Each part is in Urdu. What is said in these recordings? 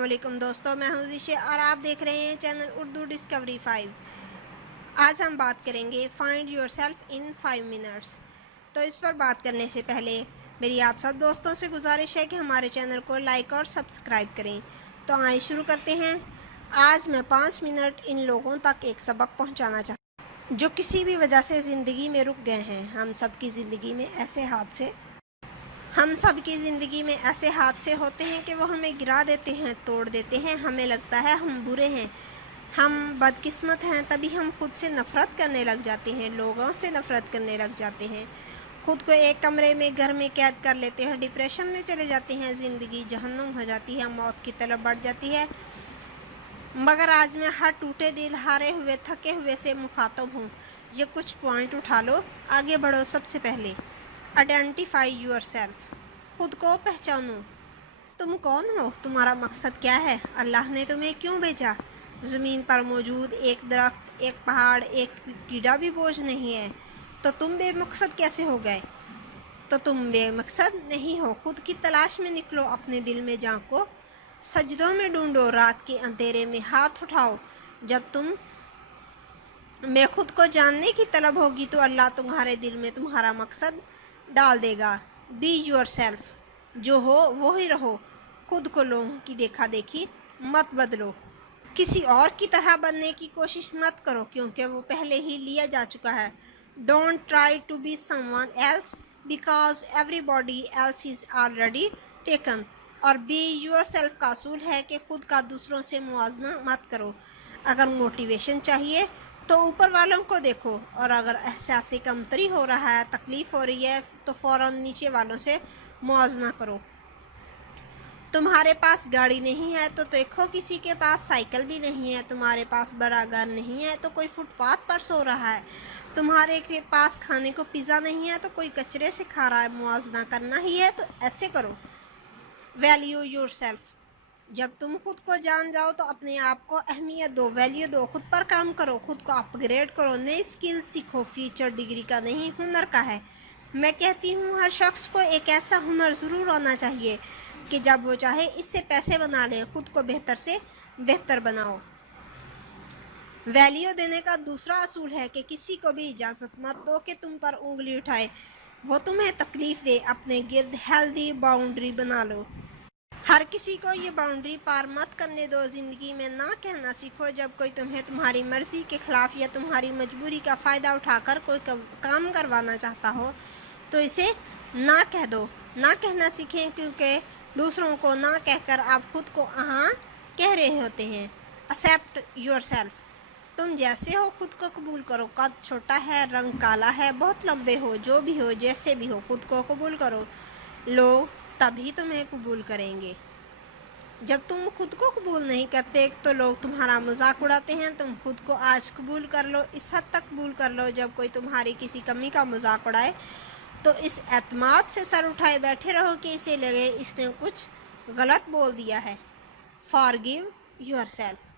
السلام علیکم دوستوں، میں ہوں ذیشہ اور آپ دیکھ رہے ہیں چینل اردو ڈسکوری 5۔ آج ہم بات کریں گے find your self in 5 minutes. تو اس پر بات کرنے سے پہلے میری آپ سب دوستوں سے گزارش ہے کہ ہمارے چینل کو لائک اور سبسکرائب کریں۔ تو آئیں شروع کرتے ہیں۔ آج میں 5 منٹ ان لوگوں تک ایک سبق پہنچانا چاہتا ہوں جو کسی بھی وجہ سے زندگی میں رک گئے ہیں۔ ہم سب کی زندگی میں ایسے حادثے ہوتے ہیں کہ وہ ہمیں گرا دیتے ہیں، توڑ دیتے ہیں، ہمیں لگتا ہے ہم برے ہیں، ہم بدقسمت ہیں۔ تبھی ہم خود سے نفرت کرنے لگ جاتے ہیں، لوگوں سے نفرت کرنے لگ جاتے ہیں، خود کو ایک کمرے میں گھر میں قید کر لیتے ہیں، ڈپریشن میں چلے جاتے ہیں، زندگی جہنم ہو جاتی ہے، موت کی طلب بڑھ جاتی ہے۔ مگر آج میں ہر ٹوٹے دل، ہارے ہوئے، تھکے ہوئے سے مخاطب ہوں۔ یہ کچھ پوائنٹ اٹھا لو، آگے بڑھو۔ سب سے پہلے آئیڈینٹیفائی یور سیلف، خود کو پہچانو۔ تم کون ہو؟ تمہارا مقصد کیا ہے؟ اللہ نے تمہیں کیوں بھیجا؟ زمین پر موجود ایک درخت، ایک پہاڑ، ایک کیڑا بھی بوجھ نہیں ہے، تو تم بے مقصد کیسے ہو گئے؟ تو تم بے مقصد نہیں ہو، خود کی تلاش میں نکلو، اپنے دل میں جھانکو، سجدوں میں ڈھونڈو، رات کے اندھیرے میں ہاتھ اٹھاؤ۔ جب تم میں خود کو جاننے کی طلب ہوگی تو اللہ تمہارے دل میں تمہارا مقصد ڈال دے گا۔ بی یور سیلف، جو ہو وہی رہو، خود کو لوگوں کی دیکھا دیکھی مت بدلو، کسی اور کی طرح بننے کی کوشش مت کرو کیونکہ وہ پہلے ہی لیا جا چکا ہے۔ Don't try to be someone else because everybody else is already taken. اور بی یور سیلف کا اصول ہے کہ خود کا دوسروں سے موازنہ مت کرو۔ اگر موٹیویشن چاہیے تو اوپر والوں کو دیکھو، اور اگر احساس کمتری ہو رہا ہے، تکلیف ہو رہی ہے، تو فوراً نیچے والوں سے موازنہ کرو۔ تمہارے پاس گاڑی نہیں ہے تو دیکھو کسی کے پاس سائیکل بھی نہیں ہے، تمہارے پاس بڑا گھر نہیں ہے تو کوئی فٹ پاتھ پر سو رہا ہے، تمہارے پاس کھانے کو پیزا نہیں ہے تو کوئی کچرے سے کھا رہا ہے۔ موازنہ کرنا ہی ہے تو ایسے کرو۔ ویلیو یور سیلف، جب تم خود کو جان جاؤ تو اپنے آپ کو اہمیت دو، ویلیو دو، خود پر کام کرو، خود کو اپ گریڈ کرو، نئی اسکل سیکھو۔ فیوچر ڈگری کا نہیں، ہنر کا ہے۔ میں کہتی ہوں ہر شخص کو ایک ایسا ہنر ضرور ہونا چاہیے کہ جب وہ چاہے اس سے پیسے بنا لے۔ خود کو بہتر سے بہتر بناؤ۔ ویلیو دینے کا دوسرا اصول ہے کہ کسی کو بھی اجازت مت دو کہ تم پر انگلی اٹھائے، وہ تمہیں تکلیف دے۔ اپنے گرد ہیلدی باؤنڈری بنا لو، ہر کسی کو یہ باؤنڈری پار مت کرنے دو۔ زندگی میں نہ کہنا سیکھو، جب کوئی تمہیں تمہاری مرضی کے خلاف یا تمہاری مجبوری کا فائدہ اٹھا کر کوئی کام کروانا چاہتا ہو تو اسے نہ کہہ دو۔ نہ کہنا سیکھیں کیونکہ دوسروں کو نہ کہہ کر آپ خود کو ہاں کہہ رہے ہوتے ہیں۔ ایکسیپٹ یور سیلف، تم جیسے ہو خود کو قبول کرو۔ قد چھوٹا ہے، رنگ کالا ہے، بہت لمبے ہو، جو بھی ہو، جیسے بھی ہو، خود کو قبول کرو۔ لوگ تبھی تمہیں قبول کریں گے۔ جب تم خود کو قبول نہیں کرتے تو لوگ تمہارا مذاق اڑاتے ہیں۔ تم خود کو آج قبول کر لو، اس حد تک قبول کر لو جب کوئی تمہاری کسی کمی کا مذاق اڑائے تو اس اعتماد سے سر اٹھائے بیٹھے رہو کہ اسے لگے اس نے کچھ غلط بول دیا ہے۔ فارگیو یور سیلف،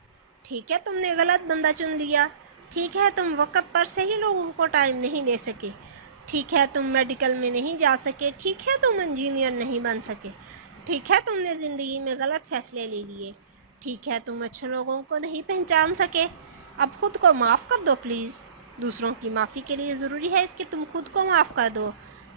ٹھیک ہے تم نے غلط بندہ چن لیا، ٹھیک ہے تم وقت پر صحیح لوگوں کو ٹائم نہیں دے سکے، ٹھیک ہے تم میڈیکل میں نہیں جا سکے، ٹھیک ہے تم انجینئر نہیں بن سکے، ٹھیک ہے تم نے زندگی میں غلط فیصلے لے لیے، ٹھیک ہے تم اچھے لوگوں کو نہیں پہچان سکے۔ اب خود کو معاف کر دو پلیز۔ دوسروں کی معافی کے لیے ضروری ہے کہ تم خود کو معاف کر دو۔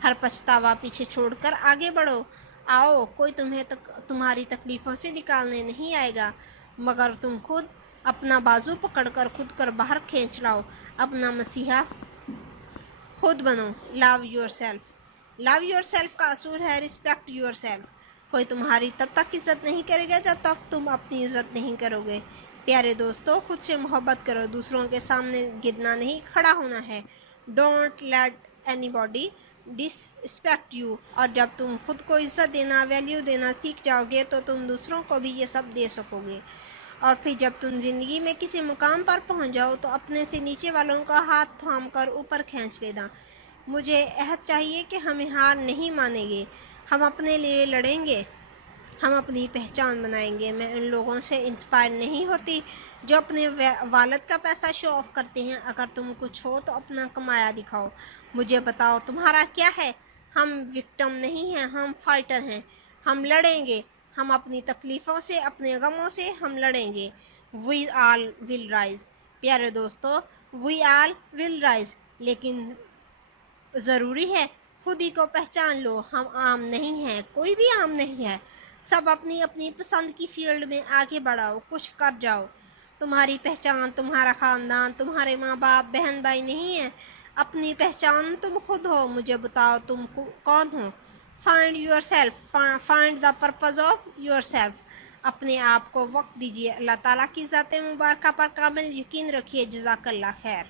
ہر پچھتاوا پیچھے چھوڑ کر آگے بڑھو۔ آؤ، کوئی تمہیں تمہاری تکلیفوں سے نکالنے نہیں آئے گا مگر تم خود۔ اپنا بازو پکڑ کر خود کو باہر کھینچ لاؤ، اپنا مسیحا خود بنو۔ Love yourself, love yourself کا اصول ہے رسپیکٹ یور سیلف۔ کوئی تمہاری تب تک عزت نہیں کرے گا جب تک تم اپنی عزت نہیں کرو گے۔ پیارے دوستو، خود سے محبت کرو، دوسروں کے سامنے گرنا نہیں، کھڑا ہونا ہے۔ Don't let anybody disrespect you. اور جب تم خود کو عزت دینا، ویلیو دینا سیکھ جاؤ گے تو تم دوسروں کو بھی یہ سب دے سکو گے۔ اور پھر جب تم زندگی میں کسی مقام پر پہنچ جاؤ تو اپنے سے نیچے والوں کا ہاتھ تھام کر اوپر کھینچ لینا۔ مجھے عہد چاہیے کہ ہم ہار نہیں مانیں گے، ہم اپنے لیے لڑیں گے، ہم اپنی پہچان بنائیں گے۔ میں ان لوگوں سے انسپائر نہیں ہوتی جو اپنے والد کا پیسہ شو آف کرتے ہیں۔ اگر تم کچھ ہو تو اپنا کمایا دکھاؤ، مجھے بتاؤ تمہارا کیا ہے۔ ہم وکٹم نہیں ہیں، ہم فائٹر ہیں، ہم لڑیں گے، ہم اپنی تکلیفوں سے، اپنے غموں سے ہم لڑیں گے. وی آل ول رائز. پیارے دوستو، وی آل ول رائز، لیکن ضروری ہے خود ہی کو پہچان لو. ہم عام نہیں ہیں، کوئی بھی عام نہیں ہے. سب اپنی اپنی پسند کی فیلڈ میں آگے بڑھاؤ، کچھ کر جاؤ. تمہاری پہچان تمہارا خاندان، تمہارے ماں باپ، بہن بھائی نہیں ہے. اپنی پہچان تم خود ہو. مجھے بتاؤ تم کون ہو. Find yourself, find the purpose of yourself. اپنے آپ کو وقت دیجیے. اللہ تعالیٰ کی ذات مبارکہ پر کامل یقین رکھیے. جزاک اللہ خیر.